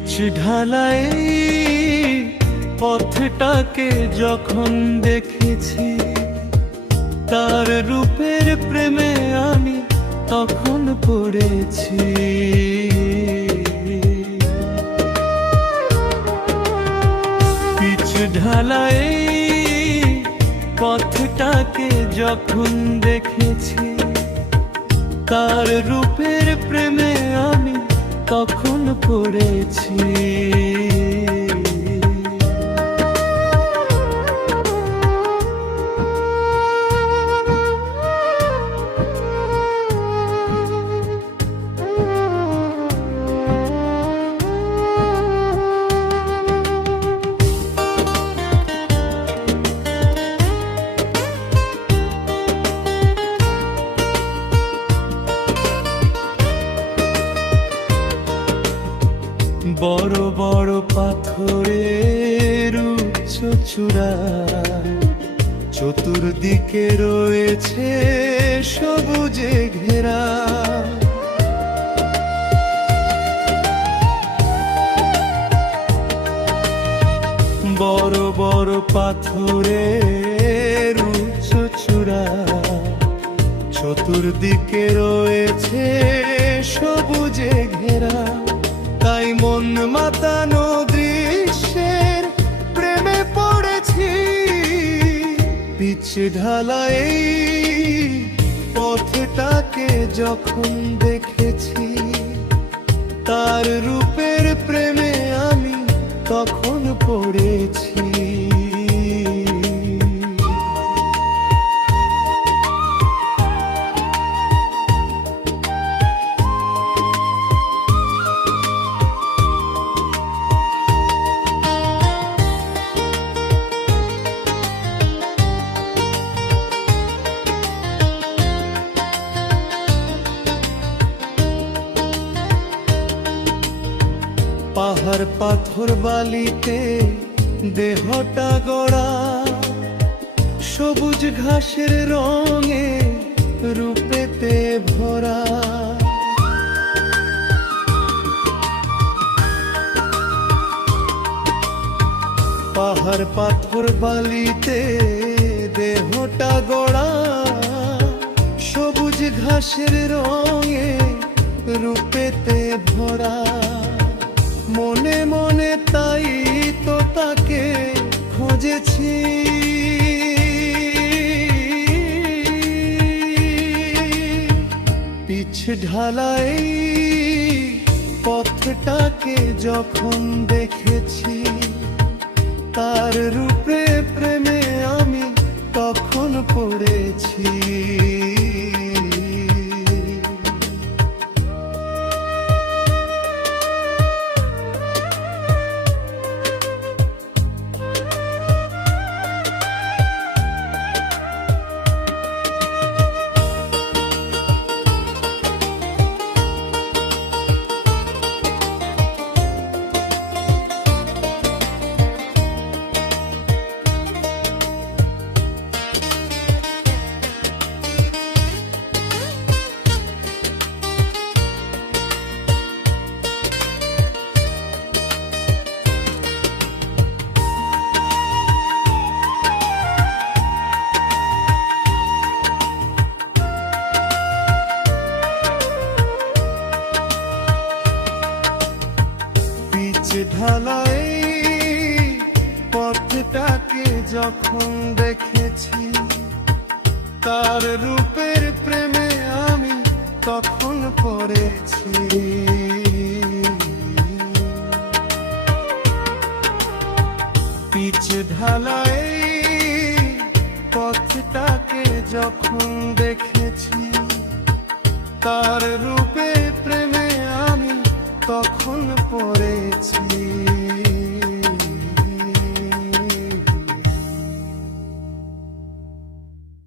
Pitch ঢালাই পথটাকে যখন দেখেছি, তার রূপের প্রেমে আমি তখন পড়েছি। পিচ ঢালাই পথটাকে যখন দেখেছি, তার রূপের প্রেমে আমি তখন পড়েছি। বড় বড় পাথরের উচ্চ চূড়া, চতুর্দিকে রয়েছে সবুজে ঘেরা। বড় বড় পাথরের উচ্চ চূড়া, চতুর্দিকে রয়েছে সবুজে ঘেরা। তাই মন মাতানো দৃশ্যের প্রেমে পড়েছি। পিচ ঢালাই পথটাকে যখন দেখেছি, তার রূপের প্রেমে আমি তখন পড়েছি। পাহাড় পাথর বালিতে দেহটা গড়া, সবুজ ঘাসের রঙে রূপেতে ভরা। পাহাড় পাথর বালিতে দেহটা গড়া, সবুজ ঘাসের রঙে রূপেতে ভরা। মনে মনে তাই তো তাকে খুঁজেছি। পিচ ঢালাই পথটাকে যখন দেখেছি, তার রূপে প্রেমে আমি তখন পড়েছি। ঢালাই পথটাকে যখন দেখেছি, তার রূপের প্রেমে আমি তখন পড়েছি। পিচ ঢালাই পথটাকে যখন দেখেছি, তার